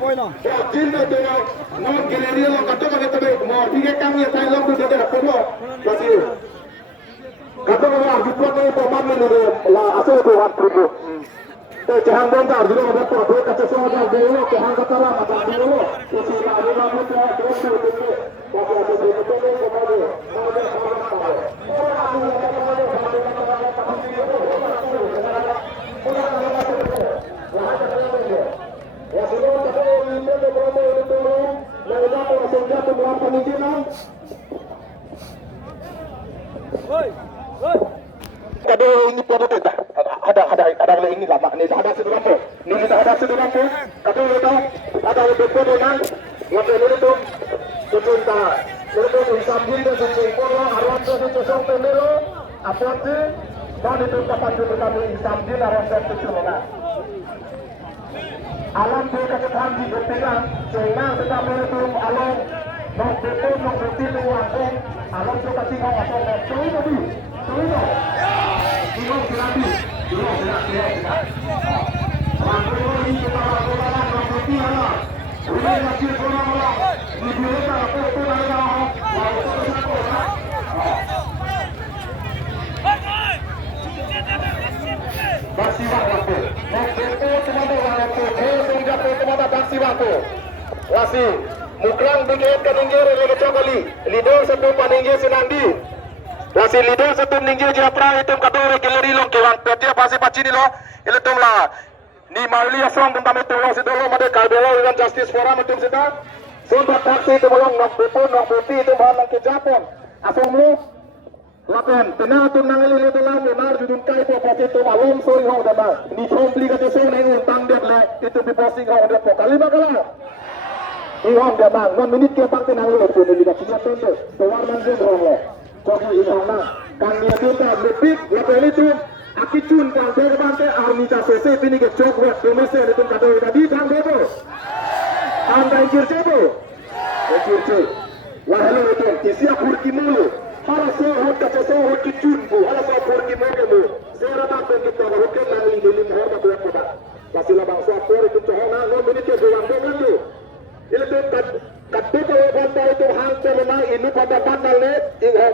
Boy no. Cinta dengan non galeria lo kata kita mau tiga kami yang Thailand tu dia perlu kasih. Kata orang Arjuna ni pemain ni lah asal tu wan tu. Jangan bongkar dulu ada produk kata semua dulu jangan kata lah macam dulu. Isi lagi lagi tu terus tu. Tapi ada betul betul Kado ini pada kita ada ini lama ni ada sedang tu ni kita ada sedang tu kado itu ada beberapa orang yang itu cinta itu hisab din dan cinta arwah itu sosok pendero apa tu dan itu kapan juga kami hisab din arwah itu cuma alam tu kecepatan di bertingan sehingga kita itu alam nak betul nak betul orang alam tu kasih kau apa nak tu tadi tu Orang berlari, orang berlari. Orang berlari kita orang berlari lah. Orang lagi orang di mereka apa orang Basi waktu. Waktu semua orang tu. Sehingga semua basi waktu. Wasi, mukrang bikin keningir lagi cakali. Lido satu paningir senandi. Wasi lido satu ninggir japra itu kadore galeri long kewang petia pasi paci ni lo ile tumla ni mauli asong tum tamet lo sidolo made kalbelo dan justice forum tum sita sonda taksi itu bolong nok bepo itu bahan ke Japon asong lu lapen tena tum nangeli le telam le mar judun kai po pasi tum alom soi ho dama ni kompli ka teso nei untang det le itu di posting ho det po kalima kala ihom dia bang 1 minit ke bang tenang le tu ni ka cina tende to war manjen rong le Jadi ini kami kita lebih lepas itu akicun kan saya bante army CC ini ke cok wet domestik itu kado tadi kan debo anda incir wah hello itu kisia kurki mulu harus hot kaca hot kicun bu harus kurki mulu saya rata kita berhukum nang ini mohon tak boleh pada pasilah bangsa por itu cahona no minit ke bulan dulu itu kadang kalau banta itu hancur memang ini pada pandal ni,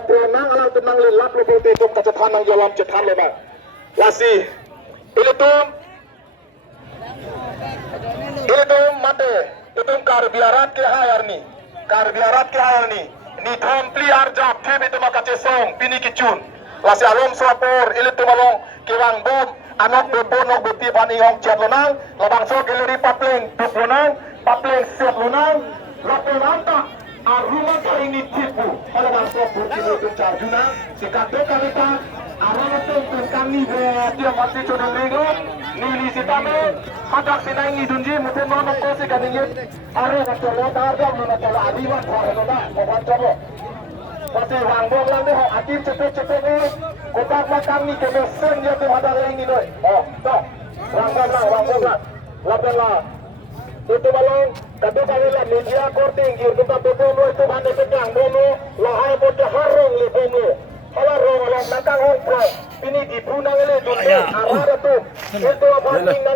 perenang alam tenang lelap lebih itu kecetan yang jalan cetan lebar. Wasi, itu mate, itu karbiarat ke hayar ni, ni thompli arjab, tib itu maka cesong, pini kicun. Wasi alom suapor, itu malong kewang bom, anak bebo nok beti pani hong chat lunang, labang so galeri papling, tup lunang, papling siap lunang. Lapelanta aruma ini tipu pada bangsa Burkina itu Arjuna sikado kalita arama tu kami dia masih codong ringo nili sitame hadak sinai ni dunji mute nono kosi kadingit are macam targa mana tala adiwan kore nona obat cobo masih wangbong lande ho atim cepet ni kotak makan ni kebesen dia tu hadak ringi doi oh toh wangbong lah lapela itu balong kado kalilah media korting kita betul itu mana sedang bono lahai bodoh harung le bono halarong alam nakang hong ini di punang le dunia arah tu itu apa tinggal